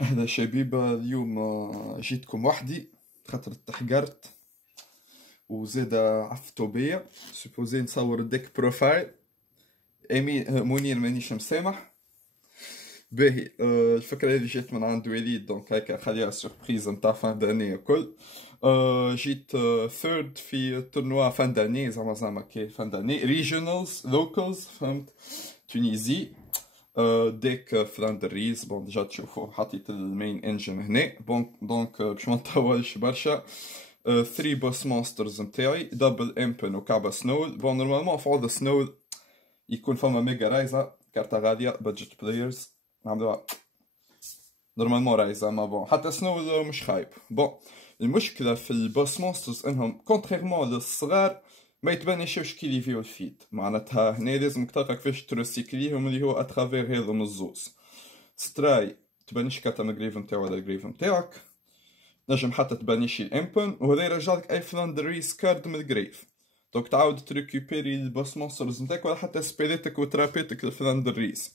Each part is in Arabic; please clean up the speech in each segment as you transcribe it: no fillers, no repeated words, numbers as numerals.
أهلا شبيبة، اليوم جيتكم وحدي خاطر تحقرت وزيد عفطوا بيا. سوبوزي نصور ديك بروفايل منير مانيش مسامح. باهي، الفكرة هذه جات من عند وليد، دونك هكا خليها سوربريز نتاع فان داني الكل. جيت ثيرد في تورنوا فان داني، زعما كي فان داني ريجيونالز لوكالز، فهمت؟ تونيزي. ديك فلاندريز. بون ديجا تشوفوا حطيت المين انجن هنا. بون دونك باش ما نطولش برشا. 3 بوس مونسترز نتاعي دبل امبن وكعبة سنول. بون نورمالمون في عوض سنول يكون فما ميجا رايزا، كارتا غالية بادجت بلايرز نعملوها نورمالمون رايزا، ما بون حتى سنول مش خايب. بون المشكلة في البوس مونسترز انهم كونتريرمون للصغار ما يتبانيشوش كي ليفيو الفيد، معناتها هنا لازمك تلقى كيفاش تروسيكليهم اللي هو اترافير هذم الزوز. ستراي تبانيش كارتا من الجريف نتاعو ولا الجريف نتاعك، نجم حتى تبانيشي الامبن وهذا يرجعلك اي فلاندريس كارد من الجريف. دونك تعاود تريكوبيري البوس مونسترز نتاعك ولا حتى سبيليتك وترابيتك الفلاندريس.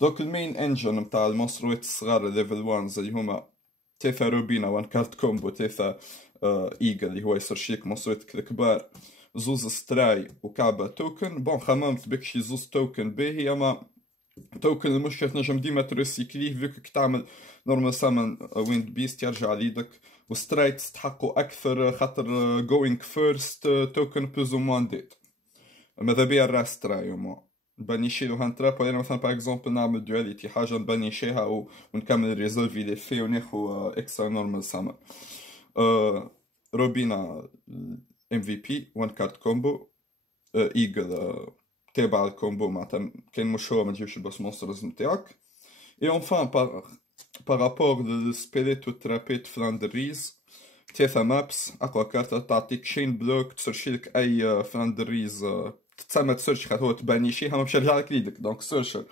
دونك المين انجن نتاع المونسترويت الصغار ليفل 1 اللي هما تيثا روبينا وان كارت كومبو، تيثا ايجل اللي هو يسرشيك مونسترويتك الكبار، زوز ستراي وكعبة توكن. بون خممت بك شي زوز توكن باهي، اما توكن المشكلة تنجم ديما تريسيكليه فيك تعمل نورمال سامن ويند بيست يرجع ليدك، وستراي تستحقوا اكثر خاطر جوينغ فيرست توكن بلوز او موان ديت. ماذا بيا الراس ستراي وما نبانيشي له هان تراب، ولا مثلا باغ اكزومبل نعمل دواليتي حاجة نبانيشيها ونكمل ريزولفي لي في وناخو اكسترا نورمال سامن. روبينا ام في بي وان كارت كومبو. ايجل تابع الكومبو، معناتها كان مش هو ما تجيبش البوس مونسترز نتاعك. اي اونفان بارابور للسبيليت والترابيت فلاندريز، ثلاثة مابس. اقوى كارتة تعطيك شين بلوك تسيرشيلك اي فلاندريز، تتسمى تسيرش خاطر هو تبانيشيها ما باش يرجعلك ليدك، دونك سيرشر.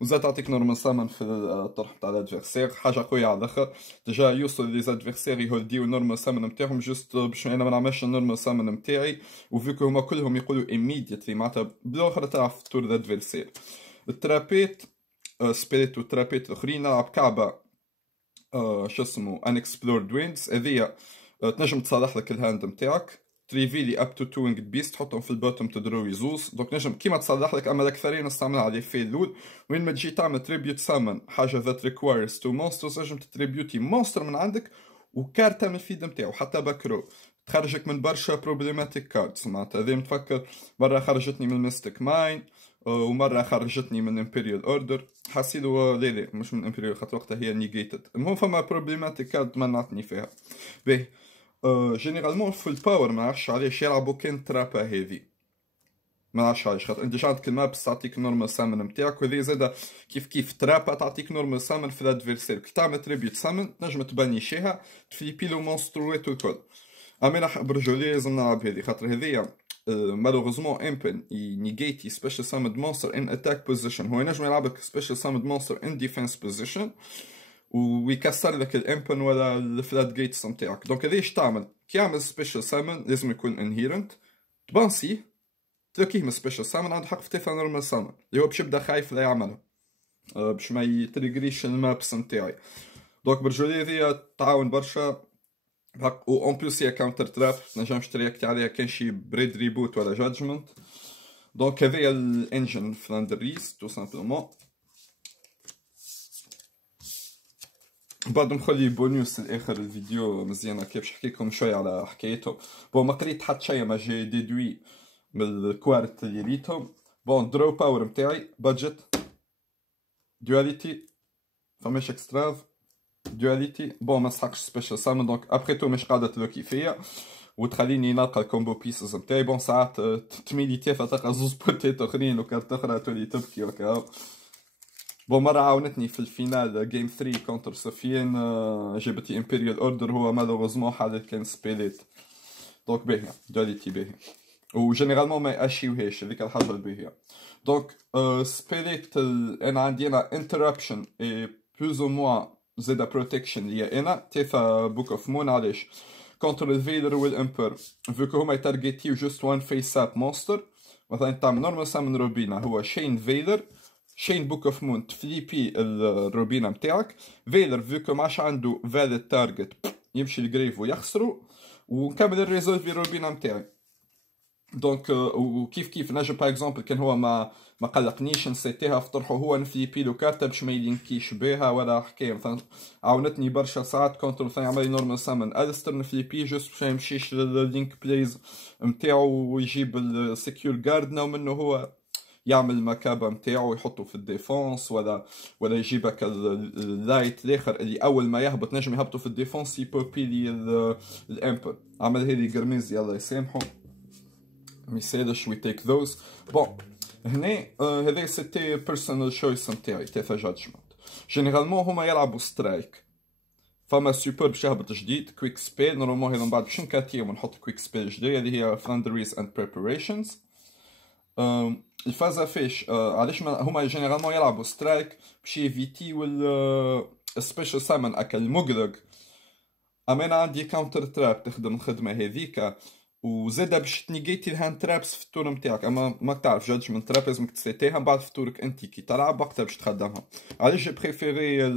وزاد تعطيك نورمال سامن في الطرح تاع الادفيرسير، حاجة قوية على الاخر. ديجا يوصل لي زادفيرسير يهولديو النورمال سامن نتاعهم جوست باش انا ما نعملش النورمال سامن نتاعي، وفيكو هما كلهم يقولوا immediately معناتها بالاخر تعرف تور الادفيرسير. الترابيت سبيريت والترابيت الاخرين نلعب كعبة شو اسمه unexplored winds. هذيا تنجم تصلح لك الهاند نتاعك، تريفيلي اب تو تو وينجد بيست تحطهم في البوتوم تدروي زوز، دونك نجم كيما تصلح لك. اما الاكثرين نستعملها على في الاول وين ما تجي تعمل تريبيوت سامن حاجه ذات ريكوايرز تو مونسترز، نجم تتريبيوتي مونستر من عندك وكارتا من الفيد نتاعو حتى باكرو تخرجك من برشا بروبليماتيك كاردز. معناتها هذا متفكر مرة خرجتني من ميستيك ماين ومرة خرجتني من امبيريال اوردر، حسيلو لا مش من امبيريال خاطر وقتها هي نيجيتد. المهم فما بروبليماتيك كارد منعتني فيها. باهي جينيرالمون فول باور ما نعرفش علاش يلعبوا كان ترابا هذي، ما نعرفش علاش خاطر انت عندك المابس تعطيك نورمال سامن نتاعك، وهذه زاده كيف ترابا تعطيك نورمال سامن في الادفيرسير. كي تعمل تريبيوت سامن تنجم تبانيشيها تفليبي لو مونسترويت والكل. اما انا برجولي لازم نلعب هذه خاطر هذيا مالوغوزمون امبن نيجيتي سبيشال سامد مونستر ان اتاك بوزيشن، هو ينجم يلعبك سبيشال سامد مونستر ان ديفنس بوزيشن ويكسر لك الامبن ولا الفلات جيتس نتاعك. دونك هذا ايش تعمل؟ كي يعمل سبيشال سامن لازم يكون انهيرنت، تبانسيه تلاقيه من سبيشال سامن عنده حق في تيفا نورمال سامن اللي هو باش يبدا خايف لا يعملها باش ما يتريجريش المابس نتاعي. دونك برجولي هذيا تعاون برشا حق، و اون بلوس هي كاونتر تراب تنجمش ترياكتي عليها كان شي بريد ريبوت ولا جادجمنت. دونك هذايا الانجن فلاندريز تو سامبلومون. بعد مخلي بونيوس لاخر الفيديو مزيانه كيف باش نحكي لكم شويه على حكايتهم. بون ما قريت حتى شيء، ما جي ديدوي من الكوارت اللي ريتهم. بون درو باور نتاعي بادجت دواليتي فماش اكستراف دواليتي. بون ما نسحقش سبيشال سامن دونك ابخي تو مش قاعده تلوكي فيا وتخليني نلقى الكومبو بيسز نتاعي. بون ساعات تميلي تافه تلقى زوز بوتيت اخرين وكارت اخرى تولي تبكي وكا. بون مرة عاونتني في الفينال جيم 3 كونتر سفيان، جابتي امبيريال اوردر هو مالوغوزمون حالة كان سبيليت. دونك باهية دواليتي باهية وجينيرالمون ما يأشيوهاش هذيك الحاجة الباهية. دونك سبيليت انا عندي انا انتربشن اي بلوز او موان زادا بروتكشن هي انا تيفا بوك اوف مون. علاش؟ كونتر الفيلر والامبر فيكو هما يتارجيتيو جوست وان فيس اب مونستر. مثلا تعمل نورمال سامن روبينا هو شين فيلر شين بوك اوف مون تفليبي الروبينة متاعك. فيلر فيكو ماش عنده فاليد تارجت يمشي الجريف ويخسرو، ونكمل الريزولف في الروبينة متاعي. دونك وكيف كيف نجم باغ اكزومبل كان هو ما قلقنيش نسيتيها في طرحه هو نفليبي له كارتا باش ما يلينكيش بها ولا حكايه. مثلا عاونتني برشا ساعات كونترول ثاني عمل نورمال سامن الستر نفليبي جوست باش ما يمشيش لللينك بليز نتاعو ويجيب السكيور جاردنا ومنه هو يعمل المكابة نتاعو ويحطه في الديفونس، ولا يجيبك اللايت الاخر اللي اول ما يهبط نجم يهبطه في الديفونس يبوبي لي الامبر. عمل هذي قرميزي الله يسامحه ميسالش وي تيك ذوز. بون هنا هذا سيتي بيرسونال شويس نتاعي تاثا جادجمنت. جينيرالمون هما يلعبوا سترايك، فما سوبر باش يهبط جديد كويك سبيل نورمالمون هذا من بعد باش نكاتيهم ونحط كويك سبيل جديد اللي هي فلاندريز اند بريباريشنز. الفازا فيش علاش هما جينيرالمون يلعبوا سترايك باش يفيتيو السبيشال سامن اكل المقلق. اما انا عندي كاونتر تراب تخدم الخدمه هذيك، وزادا باش تنيجيتي الهاند ترابس في التور نتاعك. اما ما تعرف جادجمنت تراب لازمك تسيتيها بعد في تورك انت كي تلعب وقتها باش تخدمها. علاش جو بريفيري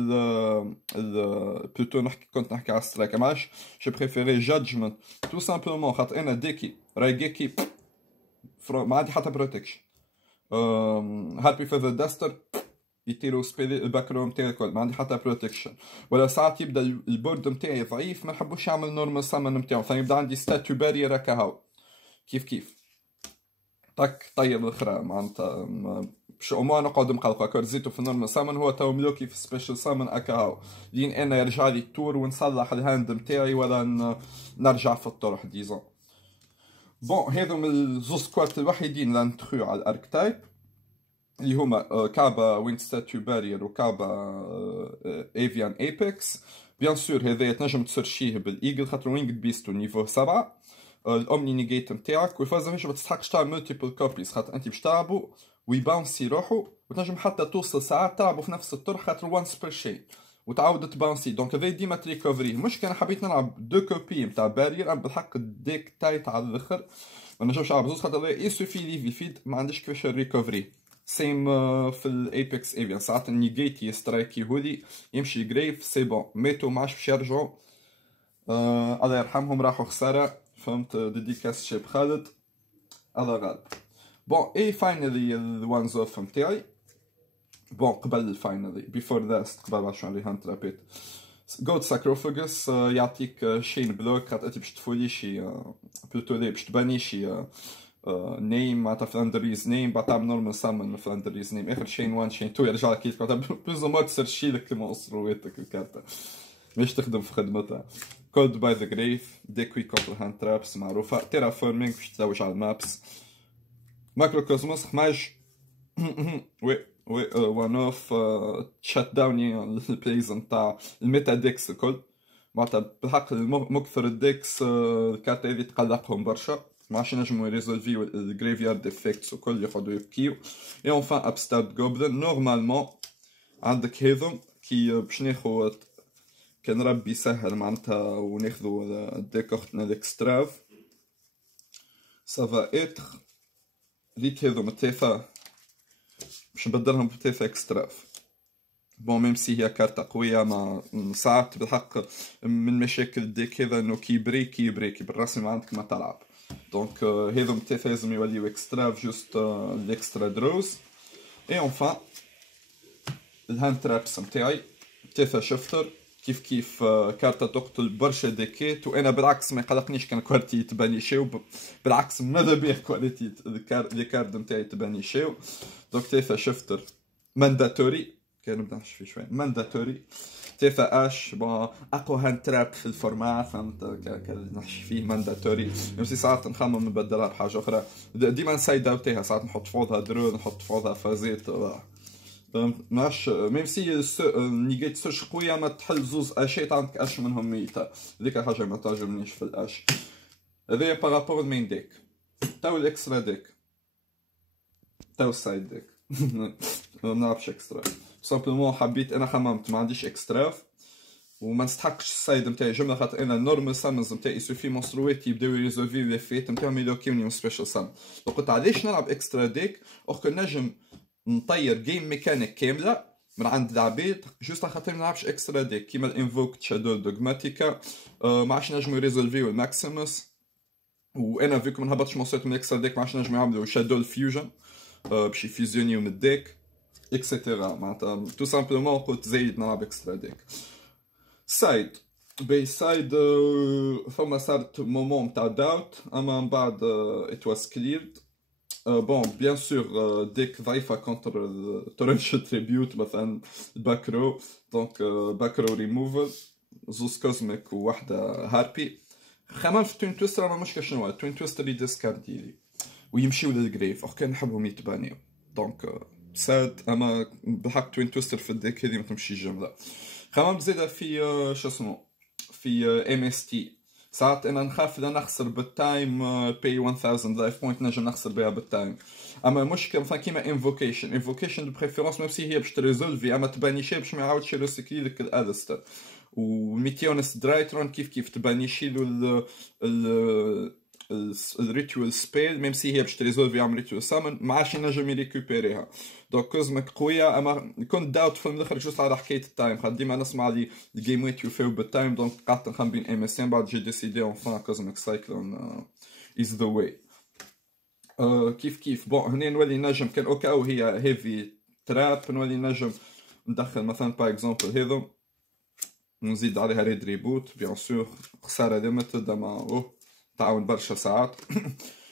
بلوتو كنت نحكي على سترايك. اما علاش جو بريفيري جادجمنت تو سامبلومون خاطر انا ديكي راي جيكي ما عندي حتى بروتكشن. هاربي فيذر داستر يطيروا سبيلي الباك رو نتاعي الكل ما عندي حتى بروتكشن. ولا ساعات يبدا البورد نتاعي ضعيف ما نحبوش يعمل نورمال سامن نتاعو، فيبدا عندي ستاتيو بارير هكا هاو كيف تك طيب الاخرى معناتها باش اوموا نقعد مقلقه كور زيتو في النورمال سامن هو تو ملوكي في سبيشال سامن هكا هاو لين انا يرجع لي التور ونصلح الهاند نتاعي ولا نرجع في الطرح ديزون. بون هذو من الزوز كوارت الوحيدين اللي ندخلو على الاركتايب اللي هما كعبة ويند ستاتيو بارير وكعبة ايفيان ايبكس. بيان سور هذايا تنجم تسيرشيه بالايجل خاطر وينغد بيستو نيفو 7. الاومني نيجيت نتاعك والفازا فيش ما تستحقش تعمل ملتيبل كوبيز خاطر انت باش تلعبوا ويباونسي روحو، وتنجم حتى توصل ساعات تلعبوا في نفس الطرح خاطر وانس بير شين وتعاود تباونسي. دونك هذا ديما تريكوفري. مش كان حبيت نلعب دو كوبي نتاع بارير بالحق الديك تايت على الاخر ما نجمش نلعب زوز خاطر يسوفي ليفي فيد ما عنديش كيفاش الريكوفري. سيم في الايبكس ايفيان ساعات النيجيتي يسترايكي هولي يمشي جريف سي بون ماتو ما عادش باش يرجعوا. الله يرحمهم راحوا خساره فهمت. ديديكاس شيب خالد الله غالب. بون اي فاينالي الوانز اوف نتاعي. بون قبل فاينالي بيفور ذات قبل باش نوري هانت رابيت جود ساكروفاجس يعطيك شين بلوك خاطر انت باش تفولي شي بلوتو لي باش تباني شي نيم معناتها فلاندريز نيم بعد تعمل نورمال سامن فلاندريز نيم اخر شين 1 شين 2 يرجع لك كيف بلوز ما تسرشي لك كيما اسرويتك الكارتا مش تخدم في خدمتها. كولد باي ذا جريف ديكوي كونتر هاند ترابس معروفه. تيرا فورمينج باش تلوج على المابس. ماكرو كوزموس خماج وي وان اوف شات داوني البلايز نتاع الميتا ديكس الكل معناتها بالحق مكثر الديكس الكارتا هذي تقلقهم برشا ماعادش ينجمو يريزولفيو الجريفيارد افكتس وكل يقعدو يبكيو. اي اونفان ابستارد جوبلين نورمالمون عندك هذم كي باش ناخو كان ربي يسهل معناتها وناخذو ديكورتنا الاكستراف سافا اتر ليك هذم التافا باش نبدلهم بتافا اكستراف. بون ميم سي هي كارتا قوية ما ساعات بالحق من مشاكل الديك هذا انه كي بريكي بالرسم عندك ما تلعب. دونك هذم تافا لازم يوليو اكستراف جوست الاكسترا دروز. اي اونفان الهاند ترابس نتاعي تافا شفتر كيف كارتا تقتل برشا ديكات وانا بالعكس ما يقلقنيش كان كواليتي يتباني شاو بالعكس ماذا بيه كواليتي لي كارد نتاعي تباني شاو. دونك تافا شفتر مانداتوري كان نبدا نحش فيه شويه مانداتوري. تافا اش بون اقوى هاند تراب في الفورمات فهمت نحش فيه مانداتوري. نفسي ساعات نخمم نبدلها بحاجه اخرى ديما نسايد اوتيها ساعات نحط فوضها درو نحط فوضها فازيت ماش ميم سي نيجيت سيرش قويه ما تحل زوز اشيت عندك اش منهم ميتا هذيك الحاجه ما تعجبنيش في الاش. هذايا بارابور المين ديك تاو الاكسترا ديك تاو السايد ديك ما نلعبش اكسترا سامبلومون حبيت انا خممت ما عنديش اكستراف وما نستحقش السايد نتاعي جمله خاطر انا النورمال سامنز نتاعي سوفي مونسترويت يبداو يريزولفيو لي فيت نتاعهم يلوكيوني من سبيشال سام. قلت علاش نلعب اكسترا ديك اوغ نجم نطير جيم ميكانيك كامله من عند العباد جوست على خاطر ما نلعبش اكسترا ديك كيما الانفوك شادول دوغماتيكا. ما عادش نجموا يريزولفيو الماكسيموس، وانا فيكم ما نهبطش مصيت من اكسترا ديك ما عادش نجموا يعملوا شادول فيوجن باش يفيزيونيو من الديك اكسيتيرا. معناتها تو سامبلومون قلت زايد نلعب اكسترا ديك. سايد بي سايد فما صارت مومون تاع داوت، اما من بعد ات واز كليرد. بون بيان سور ديك ضعيفه كونتر تورنشال تريبيوت مثلا باكرو، دونك باكرو ريموفل زوز كوزميك وواحده هاربي. خمام في توين تويستر، اما مشكل شنو توين تويستر يديسكاردي لي ويمشيو للجريف، او كان نحبهم يتبانيو، دونك ساد. اما بحق توين تويستر في الديك هذه ما تمشي جمله. خمام زيادة في شو اسمه في ام اس تي. ساعات انا نخاف اذا نخسر بالتايم باي 1000 لايف بوينت نجم نخسر بها بالتايم. اما مشكل مثلا كيما انفوكيشن دو بريفيرونس ميم سي هي باش تريزولفي، اما تبانيشي باش ما يعاودش يريسيكلي لك الالستر. وميتيونس درايترون كيف تبانيشي له الريتوال سبيل ميم سي هي باش تريزولفي يعمل ريتوال سامن ما عادش ينجم يريكوبيريها. دونك كوزمك قويه، اما كنت داوت في الاخر جوست على حكايه التايم، خاطر ديما نسمع لي الجيم ويت يوفيو بالتايم، دونك قعدت نخمم بين ام اس ان بعد جي ديسيدي اونفان كوزمك سايكلون از ذا واي. كيف بون هنا نولي نجم كان اوكا او هي هيفي تراب نولي نجم ندخل مثلا باغ اكزومبل هذا ونزيد عليها ريد ريبوت بيان سور خساره ليميتد اما تعاون برشا ساعات.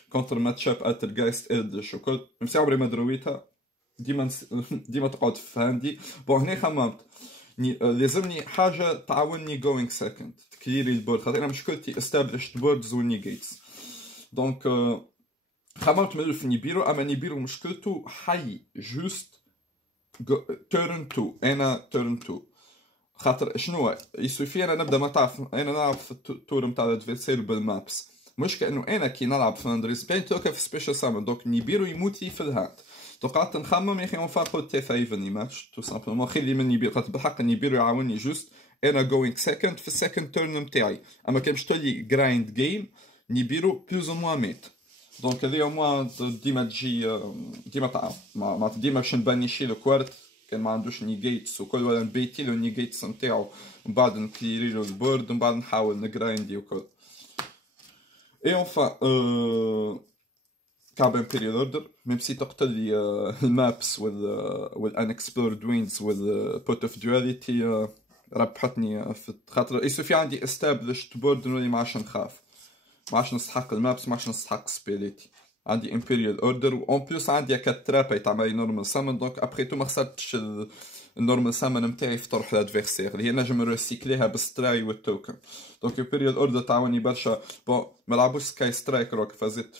كونتر ماتشاب الترغايست ادش وكل ميمسي عمري ما درويتها ديما تقعد في هاندي. بون هنا خممت لازمني حاجه تعاوني جوينغ سكند تكليري البورد، خاطر انا مشكلتي استابلشت بوردز ونيجيتس. دونك خممت من في نيبيرو، اما نيبيرو مشكلته حي جوست تيرن 2 انا تيرن 2 خاطر شنو يسوفي انا نبدا ما تعرف انا نلعب في التور نتاع الادفيرسير بالمابس. مش كانه انا كي نلعب في اندريس بين توكا في سبيشال سامون دونك نيبيرو يموت لي في الهاند. دونك قعدت نخمم يا اخي اون قلت تي فايفني ماتش تو سامبلومون خلي من نيبيرو، خاطر بالحق نيبيرو يعاوني جوست انا جوينغ سكند في السكند تيرن نتاعي. اما كان باش تولي جرايند جيم نيبيرو بلوز او موان ميت. دونك هذه او موان ديما تجي ديما تعاون ما ديما باش نبانيشي لو كوارت كان ما عندوش نيجيتس وكل، ولا نبيتي له نيجيتس نتاعو ومن بعد نكليري له البورد ومن بعد نحاول نجرايندي وكل. اي اونفان كاب امبيريال اوردر ميم سي تقتل لي المابس والانكسبلورد وينز والبوت اوف دواليتي ربحتني في خاطر يسوفي عندي استابلشت بورد نولي ما عادش نخاف، ما عادش نستحق المابس، ما عادش نستحق سبيليتي. عندي امبيريال اوردر وان بلوس عندي كات ترابا تعمل نورمال سامن، دونك ابخي تو ما خسرتش النورمال سامن نتاعي في طرح الادفيرسير اللي هي نجم نريسيكليها بالستراي والتوكن. دونك امبيريال اوردر تعاوني برشا. بون ما لعبوش سكاي سترايك روك فازت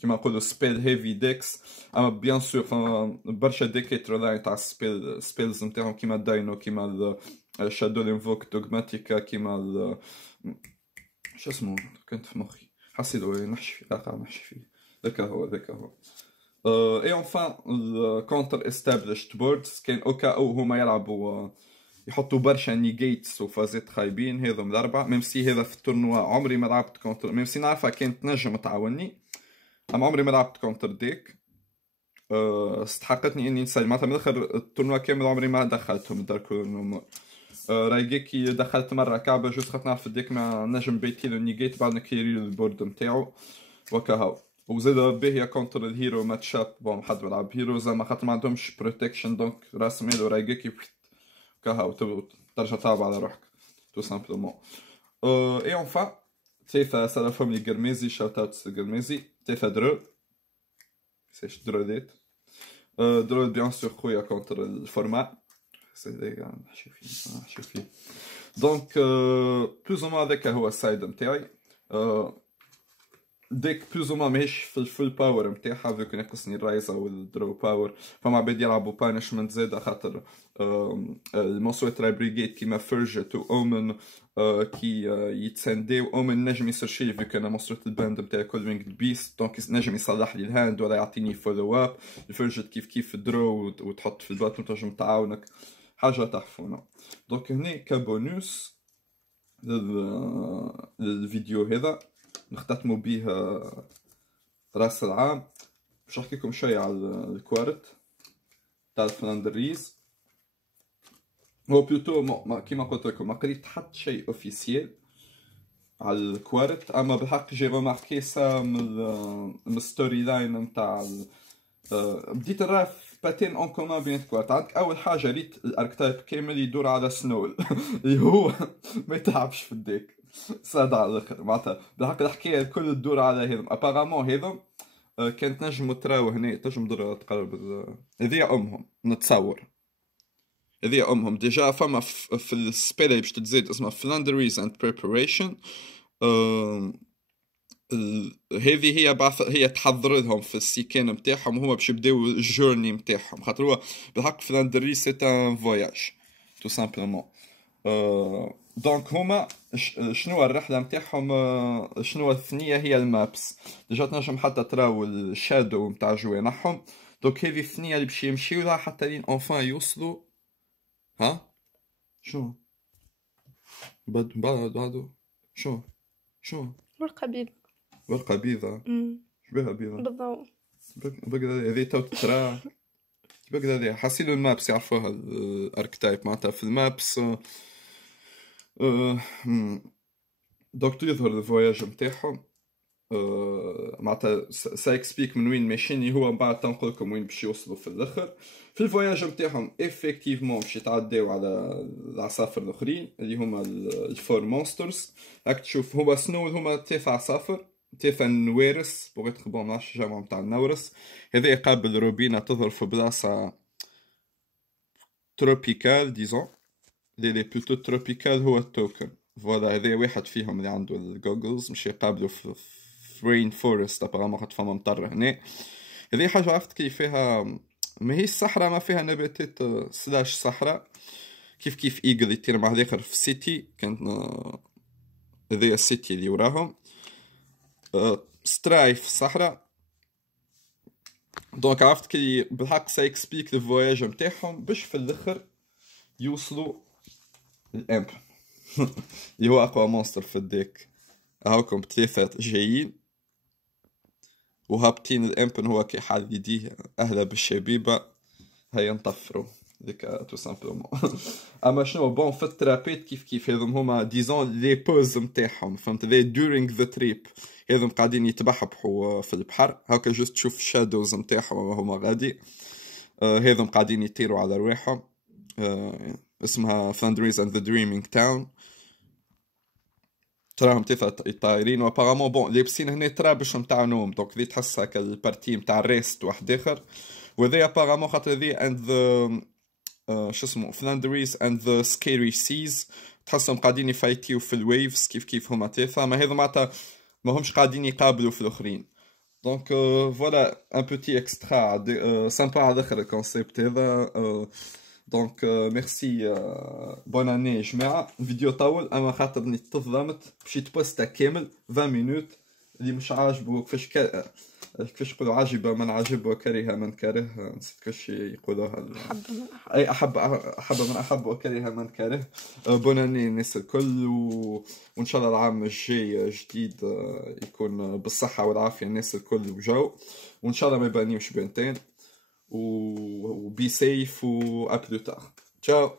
كيما نقولوا سبيل هيفي ديكس، اما بيان سور برشا ديكيت ريلاي تاع سبيلز نتاعهم كيما داينو كيما شادو انفوك دوغماتيكا كيما شو اسمه كنت في مخي حسيت نحشي فيه نحشي فيه ذاك هو اي اونفان الكونتر استابلشت بوردز كان اوكا او هما يلعبوا يحطوا برشا نيجيتس وفازات خايبين هذم الاربعه. ميم سي هذا في التورنوا عمري ما لعبت كونتر، ميم سي نعرفها كانت نجم تعاوني اما عمري ما لعبت كونتر ديك. استحقتني اني نسال معناتها من الاخر التورنوا كامل عمري ما دخلتهم دارك رايجيكي دخلت مره كعبه جوست خاطر نعرف الديك ما نجم بيتي له نيجيت بعد نكليري البورد نتاعو وكهو. وزاد باهيه كونتر الهيرو ماتش اب بون حد بيلعب هيرو زعما خاطر ما عندهمش بروتكشن دونك راس ميلو رايجيكي كهو ترجع تلعب على روحك تو سامبلومون. اي اونفان تيفا سلفهم لي قرميزي شاوت اوت قرميزي تيفا درو سيش دروديت درود بيان سور خويا كونتر الفورما نحشي فيه. دونك بلوز او موان هذاك هو السايد نتاعي. ديك بلوز او موان ماهيش في الفول باور نتاعها فيك ناقصني الرايزا والدرو باور. فما عباد يلعبوا بانشمنت زاده خاطر المونسوي تراي بريغيد كيما فرجت واومن كي يتسانديو. اومن نجم يسيرشي فيك انا مونسترت الباند نتاعي كل وينج بيست دونك نجم يصلح لي الهاند ولا يعطيني فولو اب. الفرجت كيف الدرو وتحط في الباتون تنجم تعاونك حاجه تحفونه. دونك هنا كبونوس للفيديو هذا نختتموا بيه راس العام. باش نحكيكم شويه على الكوارت تاع الفلاندريز. هو بلوتو كيما قلت لكم ما قريت حتى شيء اوفيسيال على الكوارت، اما بالحق جي روماركي سا من الستوري لاين نتاع بديت نرى باتين اون كومان بين الكوارت. عندك اول حاجه ريت الاركتايب كامل يدور على سنول اللي هو ما يتعبش في الديك صاد على الاخر معناتها بالحق الحكايه الكل تدور على هذم. ابارامون هذم كانت نجموا تراو هنا تنجم تقرب هذيا امهم نتصور، هذه امهم ديجا فما في السبيل اللي باش تتزيد اسمها فلاندريز اند بريباريشن. هذه هي تحضر لهم في السيكان نتاعهم وهما باش يبداو الجورني نتاعهم، خاطر هو بالحق فلاندريز سي ان فواياج تو سامبلومون. دونك هما شنو الرحله نتاعهم، شنو الثنيه هي المابس. ديجا تنجم حتى تراو الشادو نتاع جوانحهم. دونك هذه الثنيه اللي باش يمشيو لها حتى لين اونفان يوصلوا. ها شو بعدو شو ورقة بيضاء. ورقة بيضاء شبيها بيضاء بالضوء بقدر هذه تو ترى بقدر هذه حاسين المابس يعرفوها الاركتايب معناتها في المابس. دوك يظهر الفواياج نتاعهم معناتها سايكسبيك من وين ماشيين هو من بعد تنقول لكم وين باش يوصلوا في الاخر. في الفواياج نتاعهم افكتيفمون باش يتعداو على العصافر الاخرين اللي هما الفور مونسترز. راك تشوف هما سنو هما 3 عصافر 3 نوارس بغيت تخبون ماش جمع نتاع النورس. هذا يقابل روبينا تظهر في بلاصه تروبيكال ديزون لي بلوتو تروبيكال هو التوكن فوالا. هذا واحد فيهم اللي عنده الجوجلز مش يقابلوا في رين فورست ابارامون خاطر فما مطر هنا. هذه حاجه عرفت كيف فيها ما هي الصحراء ما فيها نباتات سلاش صحراء كيف ايجل يطير مع الاخر في سيتي كانت هذه السيتي اللي وراهم سترايف الصحراء. دونك عرفت كي بالحق سايكسبيك الفواياج نتاعهم باش في الاخر يوصلوا الامب اللي هو اقوى مونستر في الديك. هاكم 3 جايين وهابطين الامبن هو كي حال يديه اهلا بالشبيبه هيا نطفروا ديك تو سامبلومون. اما شنو بون في الترابيت كيف هذم هما ديزون لي بوز نتاعهم فهمت ذي دورينغ ذا تريب هذم قاعدين يتبحبحوا في البحر هاكا جوست تشوف الشادوز نتاعهم هما غادي هذم قاعدين يطيروا على رواحهم. اسمها فلاندريز اند ذا دريمينغ تاون. تراهم 3 طايرين وابارامون بون لابسين هنا ترابش نتاع نوم دونك ذي تحس هكا البارتي نتاع الريست واحد اخر. وذي ابارامون خاطر ذي اند ذا شو اسمه فلاندريز اند ذا سكيري سيز تحسهم قاعدين يفايتيو في الويفز كيف هما 3 ما هذا معناتها ما همش قاعدين يقابلوا في الاخرين. دونك فوالا ان بوتي اكسترا سامبا على الاخر الكونسيبت هذا. دونك ميرسي بون اني جماعه. الفيديو طول اما خاطرني تظلمت مشيت بوستا كامل 20 مينوت اللي مش عاجبه كيفاش يقولوا عاجبه من عجب وكره من كره نسيت كيفاش يقولوها اي احب من احب وكره من كره. بون اني الناس الكل وان شاء الله العام الجاي جديد يكون بالصحه والعافيه الناس الكل وجو وان شاء الله ما يبانيوش بنتين وبي سيف وابلو تار. تشاو.